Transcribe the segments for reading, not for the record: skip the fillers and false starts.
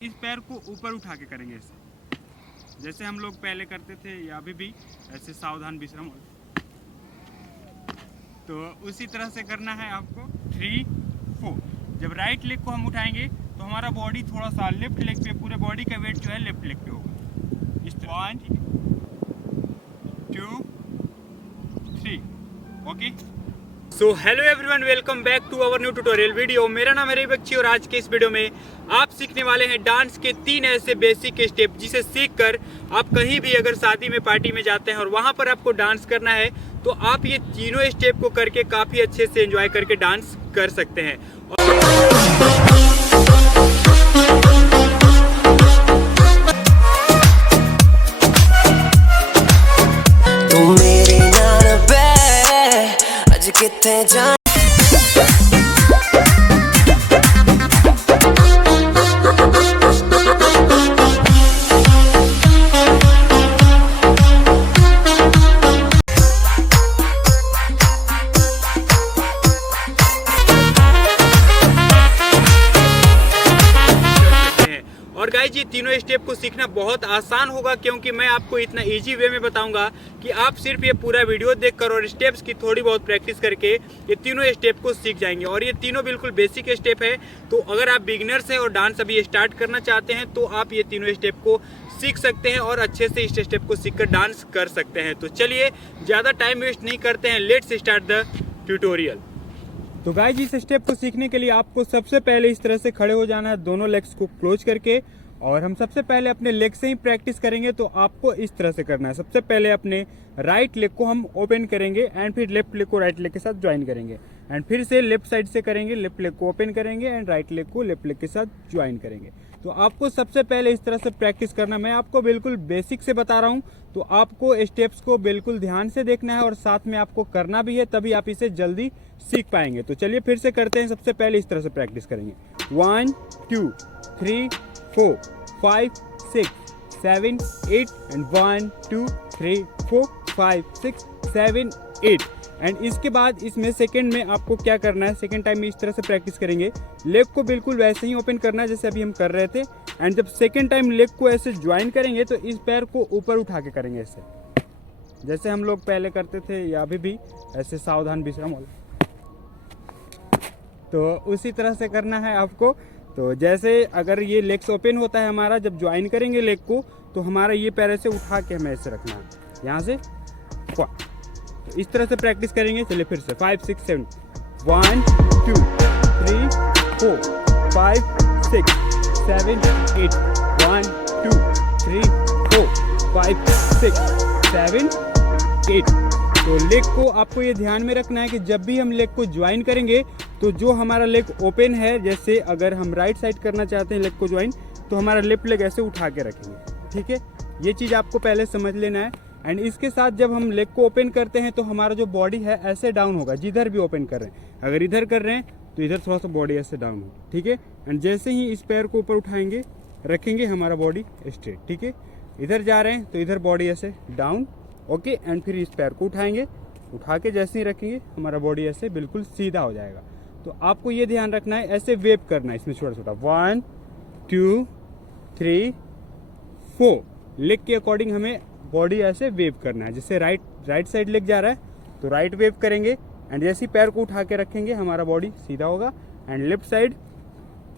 इस पैर को ऊपर उठा के करेंगे ऐसे, जैसे हम लोग पहले करते थे या अभी भी ऐसे सावधान विश्राम। तो उसी तरह से करना है आपको 3 4। जब राइट लेग को हम उठाएंगे तो हमारा बॉडी थोड़ा सा लेफ्ट लेग पे, पूरे बॉडी का वेट जो है लेफ्ट लेग पे होगा। इस 1 2 3 okay. So hello everyone, welcome back to our new tutorial video. मेरा नाम है रवि बख्शी और आज के इस वीडियो में आप सीखने वाले हैं डांस के 3 ऐसे बेसिक स्टेप जिसे सीखकर आप कहीं भी अगर शादी में पार्टी में जाते हैं और वहां पर आपको डांस करना है तो आप ये तीनों स्टेप को करके काफी अच्छे से एंजॉय करके डांस कर सकते हैं। कितने जान और गाइज ये तीनों स्टेप को सीखना बहुत आसान होगा क्योंकि मैं आपको इतना इजी वे में बताऊंगा कि आप सिर्फ ये पूरा वीडियो देखकर और स्टेप्स की थोड़ी बहुत प्रैक्टिस करके ये तीनों स्टेप को सीख जाएंगे। और ये तीनों बिल्कुल बेसिक स्टेप है, तो अगर आप बिगिनर्स हैं और डांस अभी स्टार्ट करना चाहते हैं तो आप ये तीनों स्टेप को सीख सकते हैं और अच्छे से इस स्टेप को सीखकर डांस कर सकते हैं। तो चलिए ज़्यादा टाइम वेस्ट नहीं करते हैं, लेट्स स्टार्ट द ट्यूटोरियल। तो गाइज इस स्टेप को सीखने के लिए आपको सबसे पहले इस तरह से खड़े हो जाना है, दोनों लेग्स को क्लोज करके। और हम सबसे पहले अपने लेग से ही प्रैक्टिस करेंगे, तो आपको इस तरह से करना है। सबसे पहले अपने राइट लेग को हम ओपन करेंगे एंड फिर लेफ्ट लेग को राइट लेग के साथ ज्वाइन करेंगे एंड फिर से लेफ्ट साइड से करेंगे, लेफ्ट लेग को ओपन करेंगे एंड राइट लेग को लेफ्ट लेग के साथ ज्वाइन करेंगे। तो आपको सबसे पहले इस तरह से प्रैक्टिस करना। मैं आपको बिल्कुल बेसिक से बता रहा हूँ, तो आपको स्टेप्स को बिल्कुल ध्यान से देखना है और साथ में आपको करना भी है, तभी आप इसे जल्दी सीख पाएंगे। तो चलिए फिर से करते हैं। सबसे पहले इस तरह से प्रैक्टिस करेंगे। 1 2 3 4 5 6 7 8 एंड 1 2 3 4 5 6 7 8। एंड इसके बाद इसमें सेकंड में आपको क्या करना है, सेकंड टाइम में इस तरह से प्रैक्टिस करेंगे। लेग को बिल्कुल वैसे ही ओपन करना है जैसे अभी हम कर रहे थे। एंड जब सेकंड टाइम लेग को ऐसे ज्वाइन करेंगे तो इस पैर को ऊपर उठा के करेंगे ऐसे, जैसे हम लोग पहले करते थे या अभी भी ऐसे सावधान विश्राम वाला। तो उसी तरह से करना है आपको। तो जैसे अगर ये लेग्स ओपन होता है हमारा, जब ज्वाइन करेंगे लेग को तो हमारा ये पैर ऐसे उठा के हमें ऐसे रखना है, यहाँ से। तो इस तरह से प्रैक्टिस करेंगे। चलिए फिर से 5 6 7 1 2 3 4 5 6 7 8 1 2 3 4 5 6 7 8। तो लेग को आपको ये ध्यान में रखना है कि जब भी हम लेग को ज्वाइन करेंगे तो जो हमारा लेग ओपन है, जैसे अगर हम राइट साइड करना चाहते हैं लेग को ज्वाइन, तो हमारा लेफ्ट लेग ऐसे उठा के रखेंगे। ठीक है, ये चीज़ आपको पहले समझ लेना है। एंड इसके साथ जब हम लेग को ओपन करते हैं तो हमारा जो बॉडी है ऐसे डाउन होगा, जिधर भी ओपन कर रहे हैं। अगर इधर कर रहे हैं तो इधर थोड़ा सा बॉडी ऐसे डाउन होगा। ठीक है, एंड जैसे ही इस पैर को ऊपर उठाएंगे रखेंगे, हमारा बॉडी स्ट्रेट। ठीक है, इधर जा रहे हैं तो इधर बॉडी ऐसे डाउन। ओके, एंड फिर इस पैर को उठाएंगे, उठा के जैसे ही रखेंगे हमारा बॉडी ऐसे बिल्कुल सीधा हो जाएगा। तो आपको ये ध्यान रखना है, ऐसे वेव करना है इसमें छोटा छोटा। 1 2 3 4 लेग के अकॉर्डिंग हमें बॉडी ऐसे वेव करना है। जैसे राइट साइड लेग जा रहा है तो राइट वेव करेंगे एंड जैसे ही पैर को उठा के रखेंगे हमारा बॉडी सीधा होगा। And left side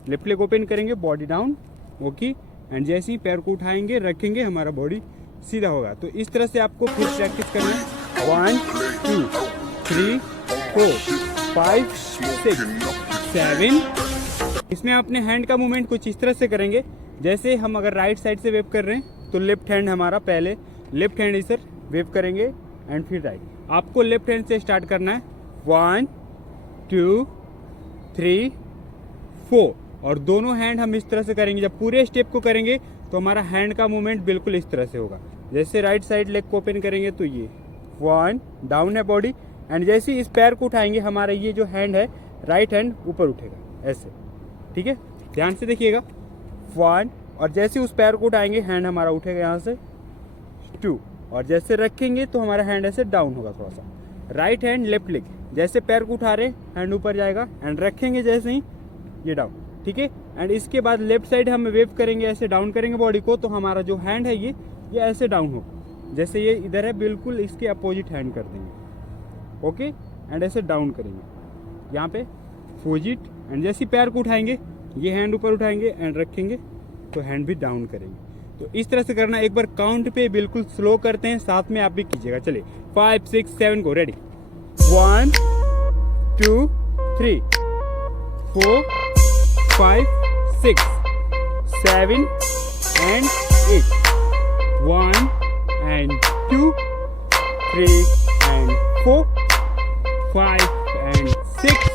left leg open करेंगे, बॉडी डाउन। ओके, एंड जैसे ही पैर को उठाएंगे रखेंगे हमारा बॉडी सीधा होगा। तो इस तरह से आपको फिर प्रैक्टिस करना है। 1 2 3 4 5 6 7। इसमें अपने हैंड का मूवमेंट कुछ इस तरह से करेंगे, जैसे हम अगर राइट साइड से वेव कर रहे हैं तो लेफ्ट हैंड हमारा पहले लेफ्ट हैंड इधर वेव करेंगे एंड फिर राइट। आपको लेफ्ट हैंड से स्टार्ट करना है। 1 2 3 4 और दोनों हैंड हम इस तरह से करेंगे। जब पूरे स्टेप को करेंगे तो हमारा हैंड का मूवमेंट बिल्कुल इस तरह से होगा। जैसे राइट साइड लेग को ओपन करेंगे तो ये 1 डाउन है बॉडी, एंड जैसे ही इस पैर को उठाएंगे हमारा ये जो हैंड है राइट हैंड ऊपर उठेगा ऐसे। ठीक है, ध्यान से देखिएगा। 1 और जैसे उस पैर को उठाएंगे हैंड हमारा उठेगा यहाँ से। 2 और जैसे रखेंगे तो हमारा हैंड ऐसे डाउन होगा थोड़ा सा। राइट हैंड लेफ्ट लेग, जैसे पैर को उठा रहे हैंड ऊपर जाएगा एंड रखेंगे जैसे ही ये डाउन। ठीक है। एंड इसके बाद लेफ्ट साइड हम वेव करेंगे, ऐसे डाउन करेंगे बॉडी को, तो हमारा जो हैंड है ये ऐसे डाउन हो, जैसे ये इधर है बिल्कुल इसके अपोजिट हैंड कर देंगे। ओके, एंड ऐसे डाउन करेंगे यहाँ पे अपोजिट, एंड जैसे पैर को उठाएंगे ये हैंड ऊपर उठाएंगे एंड रखेंगे तो हैंड भी डाउन करेंगे। तो इस तरह से करना। एक बार काउंट पे बिल्कुल स्लो करते हैं, साथ में आप भी कीजिएगा। चलिए 5 6 7 गो, ready. 1 2 3 4 5 6 7 and 8 1 and 2 3 and 4 5 and 6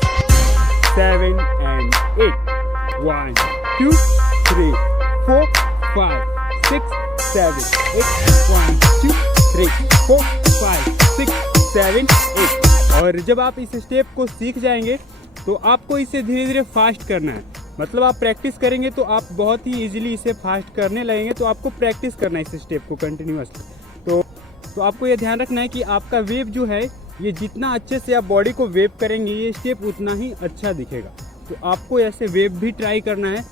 7 and 8 1 2 3 4 5 6 7 8 1 2 3 4 5 6 7 8। और जब आप इस स्टेप को सीख जाएंगे तो आपको इसे धीरे धीरे फास्ट करना है। मतलब आप प्रैक्टिस करेंगे तो आप बहुत ही इजीली इसे फास्ट करने लगेंगे। तो आपको प्रैक्टिस करना है इस स्टेप को कंटिन्यूअसली। तो आपको ये ध्यान रखना है कि आपका वेव जो है ये जितना अच्छे से आप बॉडी को वेव करेंगे ये स्टेप उतना ही अच्छा दिखेगा। तो आपको ऐसे वेव भी ट्राई करना है,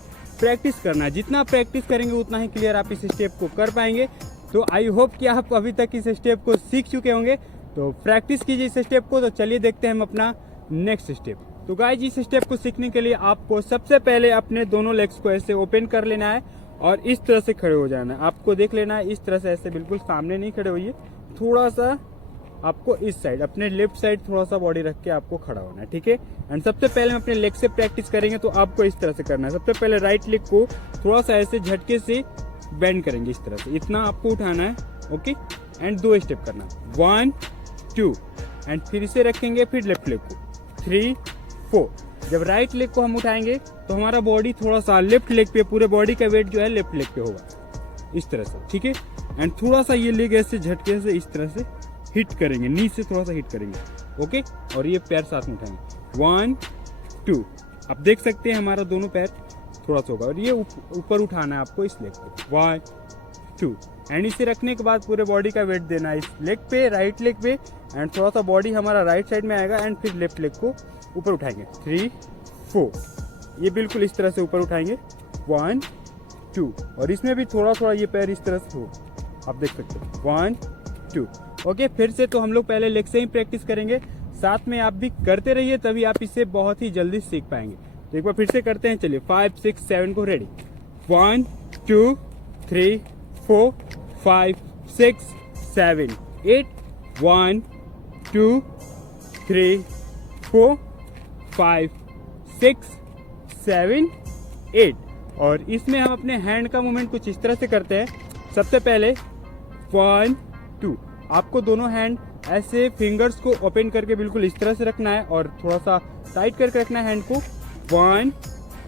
प्रैक्टिस करना है। जितना प्रैक्टिस करेंगे उतना ही क्लियर आप इस स्टेप को कर पाएंगे। तो आई होप कि आप अभी तक इस स्टेप को सीख चुके होंगे। तो प्रैक्टिस कीजिए इस स्टेप को। तो चलिए देखते हैं हम अपना नेक्स्ट स्टेप। तो गाइस इस स्टेप को सीखने के लिए आपको सबसे पहले अपने दोनों लेग्स को ऐसे ओपन कर लेना है और इस तरह से खड़े हो जाना है। आपको देख लेना है इस तरह से, ऐसे बिल्कुल सामने नहीं खड़े होइए, थोड़ा सा आपको इस साइड अपने लेफ्ट साइड थोड़ा सा बॉडी रख के आपको खड़ा होना है, ठीक है। एंड सबसे पहले हम अपने लेग से प्रैक्टिस करेंगे। तो आपको इस तरह से करना है। सबसे पहले राइट लेग को थोड़ा सा ऐसे झटके से बेंड करेंगे इस तरह से, इतना आपको उठाना है। ओके, एंड 2 स्टेप करना, 1 2 एंड फिर इसे रखेंगे, फिर लेफ्ट लेग को 3 4। जब राइट लेग को हम उठाएंगे तो हमारा बॉडी थोड़ा सा लेफ्ट लेग पे, पूरे बॉडी का वेट जो है लेफ्ट लेग पे होगा इस तरह से, ठीक है। एंड थोड़ा सा ये लेग ऐसे झटके से इस तरह से हिट करेंगे, नी से थोड़ा सा हिट करेंगे। ओके, और ये पैर साथ में उठाएंगे, 1 2। आप देख सकते हैं हमारा दोनों पैर थोड़ा सा होगा और ये ऊपर उठाना है आपको इस लेग को, 1 2। एंड इसे रखने के बाद पूरे बॉडी का वेट देना है इस लेग पे, राइट लेग पे। एंड थोड़ा सा बॉडी हमारा राइट साइड में आएगा एंड फिर लेफ्ट लेग को ऊपर उठाएंगे, 3 4। ये बिल्कुल इस तरह से ऊपर उठाएंगे, 1 2। और इसमें भी थोड़ा थोड़ा ये पैर इस तरह से हो, आप देख सकते हैं, 1 2। ओके, फिर से तो हम लोग पहले लेग से ही प्रैक्टिस करेंगे, साथ में आप भी करते रहिए, तभी आप इसे बहुत ही जल्दी सीख पाएंगे। तो एक बार फिर से करते हैं। चलिए 5 6 7 को, रेडी। 1 2 3 4 5 6 7 8 1 2 3 4 5 6 7 8। और इसमें हम अपने हैंड का मूवमेंट कुछ इस तरह से करते हैं। सबसे पहले 1 2, आपको दोनों हैंड ऐसे फिंगर्स को ओपन करके बिल्कुल इस तरह से रखना है और थोड़ा सा टाइट करके रखना है हैंड को, 1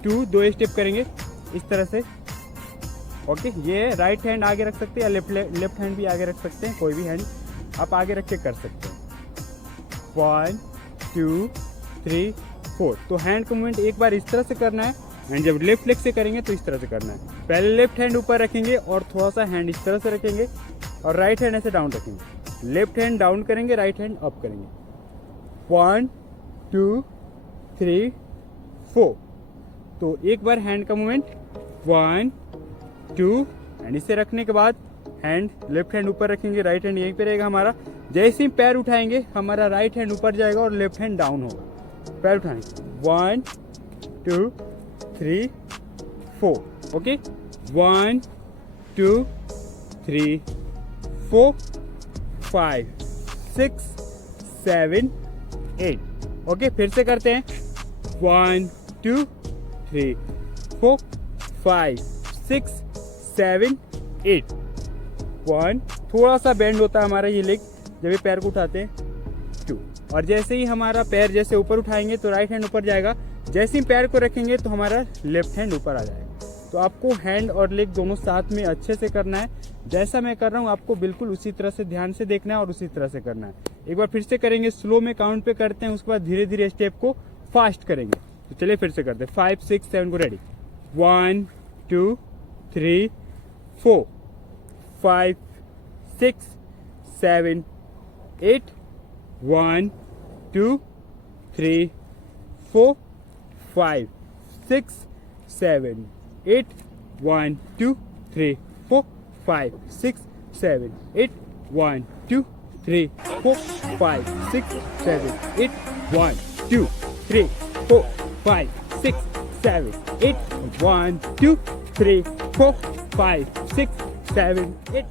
2। 2 स्टेप करेंगे इस तरह से। ओके, ये राइट हैंड आगे रख सकते हैं या लेफ्ट हैंड भी आगे रख सकते हैं, कोई भी हैंड आप आगे रख के कर सकते हैं। 1 2 3 4। तो हैंड का मूवमेंट एक बार इस तरह से करना है एंड जब लेफ्ट लेग से करेंगे तो इस तरह से करना है। पहले लेफ्ट हैंड ऊपर रखेंगे और थोड़ा सा हैंड इस तरह से रखेंगे और राइट हैंड ऐसे डाउन रखेंगे। लेफ्ट हैंड डाउन करेंगे, राइट हैंड अप करेंगे, 1 2 3 4। तो एक बार हैंड का मूवमेंट 1 2 एंड इसे रखने के बाद हैंड लेफ्ट हैंड ऊपर रखेंगे, राइट हैंड यहीं पे रहेगा हमारा। जैसे ही पैर उठाएंगे हमारा राइट हैंड ऊपर जाएगा और लेफ्ट हैंड डाउन होगा। पैर उठाएंगे, 1 2 3 4। ओके, 1 2 3 4 5 6 7 8। ओके, फिर से करते हैं, 1 2 3 4 5 6 7 8 1। थोड़ा सा बेंड होता है हमारा ये लेग जब ये पैर को उठाते हैं, 2। और जैसे ही हमारा पैर जैसे ऊपर उठाएंगे तो राइट हैंड ऊपर जाएगा, जैसे ही पैर को रखेंगे तो हमारा लेफ्ट हैंड ऊपर आ जाएगा। तो आपको हैंड और लेग दोनों साथ में अच्छे से करना है। जैसा मैं कर रहा हूँ आपको बिल्कुल उसी तरह से ध्यान से देखना है और उसी तरह से करना है। एक बार फिर से करेंगे, स्लो में काउंट पे करते हैं, उसके बाद धीरे धीरे स्टेप को फास्ट करेंगे। तो चलिए फिर से करते हैं, 5 6 7 को, रेडी। 1 2 3 4 5 6 7 8 1 2 3 4 5 6 7 8 1 2 3 4 5 6 7 8 1 2 3 4 5 6 7 8 1 2 3 4 5 6 7 8 1 2 3 4 5 6 7 8।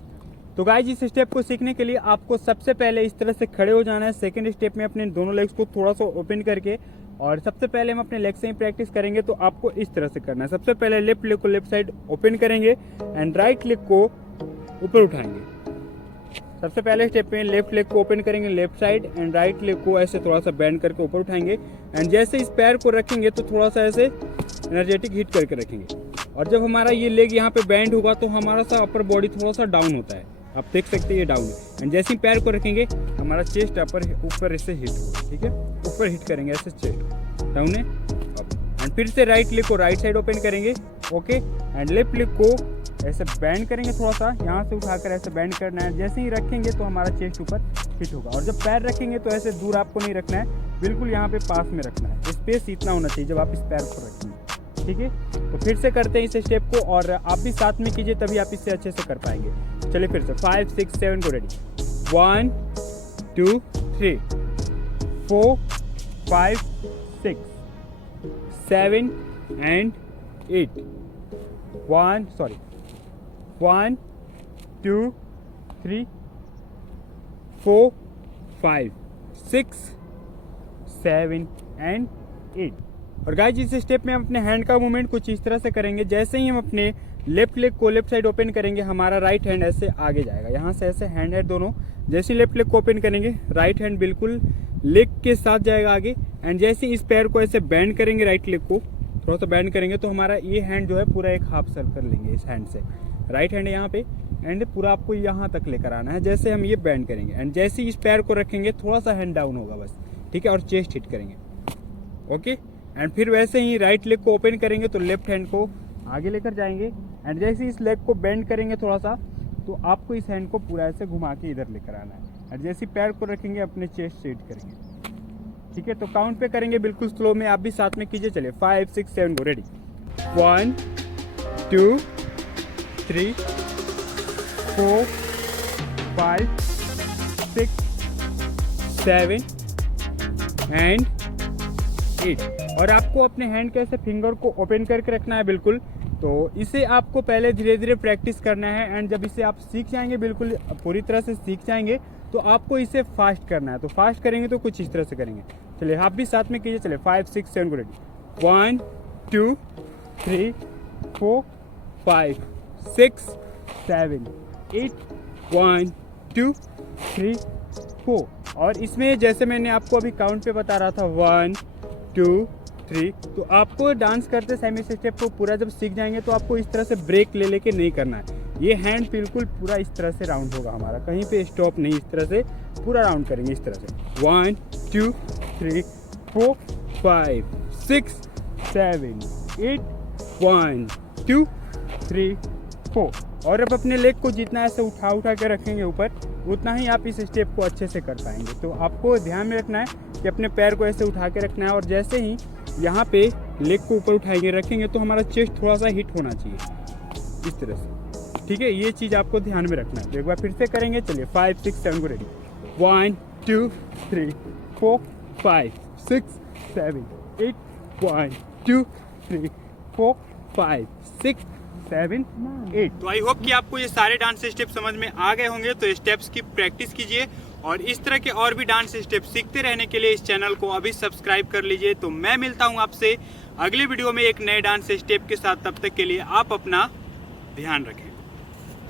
तो गाइस इस स्टेप को सीखने के लिए आपको सबसे पहले इस तरह से खड़े हो जाना है। सेकंड स्टेप में अपने दोनों लेग्स को थोड़ा सा ओपन करके, और सबसे पहले हम अपने लेग से ही प्रैक्टिस करेंगे। तो आपको इस तरह से करना है। सबसे पहले लेफ्ट लेग को लेफ्ट साइड ओपन करेंगे एंड राइट लेग को ऊपर उठाएंगे। सबसे पहले स्टेप में लेफ्ट लेग को ओपन करेंगे left side and right leg को ऐसे थोड़ा सा बेंड करके ऊपर उठाएंगे। एंड जैसे इस पैर को रखेंगे तो थोड़ा सा ऐसे एनर्जेटिक हिट करके रखेंगे। और जब हमारा ये लेग यहाँ पे बेंड होगा तो हमारा सा अपर बॉडी थोड़ा सा डाउन होता है। आप देख सकते हैं ये डाउन है। एंड जैसे ही पैर को रखेंगे हमारा चेस्ट ऊपर इससे हिट होगा। ठीक है, ऊपर हिट करेंगे ऐसे, चेस्ट डाउन है अप। एंड फिर से राइट लेग को राइट साइड ओपन करेंगे। ओके, एंड लेफ्ट लेग को ऐसे बैंड करेंगे, थोड़ा सा यहाँ से उठाकर ऐसे बैंड करना है। जैसे ही रखेंगे तो हमारा चेस्ट ऊपर हिट होगा। और जब पैर रखेंगे तो ऐसे दूर आपको नहीं रखना है, बिल्कुल यहाँ पे पास में रखना है। स्पेस इतना होना चाहिए जब आप इस पैर को रखेंगे। ठीक है, तो फिर से करते हैं इस स्टेप को, और आप भी साथ में कीजिए तभी आप इससे अच्छे से कर पाएंगे। चलिए फिर से 5 6 7 को रेडी। 1 2 3 4 5 6 7 and 8 1 2 3 4 5 6 7 and 8। और गाइस इस स्टेप में हम अपने हैंड का मूवमेंट कुछ इस तरह से करेंगे। जैसे ही हम अपने लेफ्ट लेग को लेफ्ट साइड ओपन करेंगे हमारा राइट हैंड ऐसे आगे जाएगा। यहाँ से ऐसे हैंड है दोनों। जैसे ही लेफ्ट लेग को ओपन करेंगे राइट हैंड बिल्कुल लेग के साथ जाएगा आगे। एंड जैसे इस पैर को ऐसे बैंड करेंगे, राइट लेग को थोड़ा सा बैंड करेंगे तो हमारा ये हैंड जो है पूरा एक हाफ सर्कल लेंगे इस हैंड से। राइट हैंड यहाँ पे एंड पूरा आपको यहाँ तक लेकर आना है। जैसे हम ये बैंड करेंगे एंड जैसे ही इस पैर को रखेंगे थोड़ा सा हैंड डाउन होगा बस। ठीक है, और चेस्ट हिट करेंगे। ओके, एंड फिर वैसे ही राइट लेग को ओपन करेंगे तो लेफ्ट हैंड को आगे लेकर जाएंगे। एंड जैसे ही इस लेग को बेंड करेंगे थोड़ा सा तो आपको इस हैंड को पूरा ऐसे घुमा के इधर लेकर आना है। और जैसे पैर को रखेंगे अपने चेस्ट से हिट करेंगे। ठीक है, तो काउंट पे करेंगे बिल्कुल स्लो में, आप भी साथ में कीजिए। चलिए 5 6 7 को रेडी। 1 2 3 4 5 6 7 एंड 8। और आपको अपने हैंड के ऐसे फिंगर को ओपन करके रखना है बिल्कुल। तो इसे आपको पहले धीरे धीरे प्रैक्टिस करना है। एंड जब इसे आप सीख जाएंगे, बिल्कुल पूरी तरह से सीख जाएंगे, तो आपको इसे फास्ट करना है। तो फास्ट करेंगे तो कुछ इस तरह से करेंगे। चलिए आप भी साथ में कीजिए। चलिए 5 6 7 को रेडी। 1 2 3 4 5 6 7 8 1 2 3 4। और इसमें जैसे मैंने आपको अभी काउंट पे बता रहा था 1 2 3, तो आपको डांस करते समय इस स्टेप को पूरा जब सीख जाएंगे तो आपको इस तरह से ब्रेक ले लेके नहीं करना है। ये हैंड बिल्कुल पूरा इस तरह से राउंड होगा हमारा, कहीं पे स्टॉप नहीं, इस तरह से पूरा राउंड करेंगे इस तरह से। 1 2 3 4 5 6 7 8 1 2 3 4। और अब अपने लेग को जितना ऐसे उठा के रखेंगे ऊपर, उतना ही आप इस स्टेप को अच्छे से कर पाएंगे। तो आपको ध्यान में रखना है कि अपने पैर को ऐसे उठा के रखना है। और जैसे ही यहाँ पे लेग को ऊपर उठाएंगे रखेंगे तो हमारा चेस्ट थोड़ा सा हिट होना चाहिए इस तरह से। ठीक है, ये चीज़ आपको ध्यान में रखना है। तो एक बार फिर से करेंगे। चलिए 5 6 7 को रेडी। 1 2 3 4 5 6 7 8 1 2 3 4 5 6 7 8। तो आई होप कि आपको ये सारे डांस स्टेप समझ में आ गए होंगे। तो स्टेप्स की प्रैक्टिस कीजिए और इस तरह के और भी डांस स्टेप सीखते रहने के लिए इस चैनल को अभी सब्सक्राइब कर लीजिए। तो मैं मिलता हूँ आपसे अगले वीडियो में एक नए डांस स्टेप के साथ। तब तक के लिए आप अपना ध्यान रखें।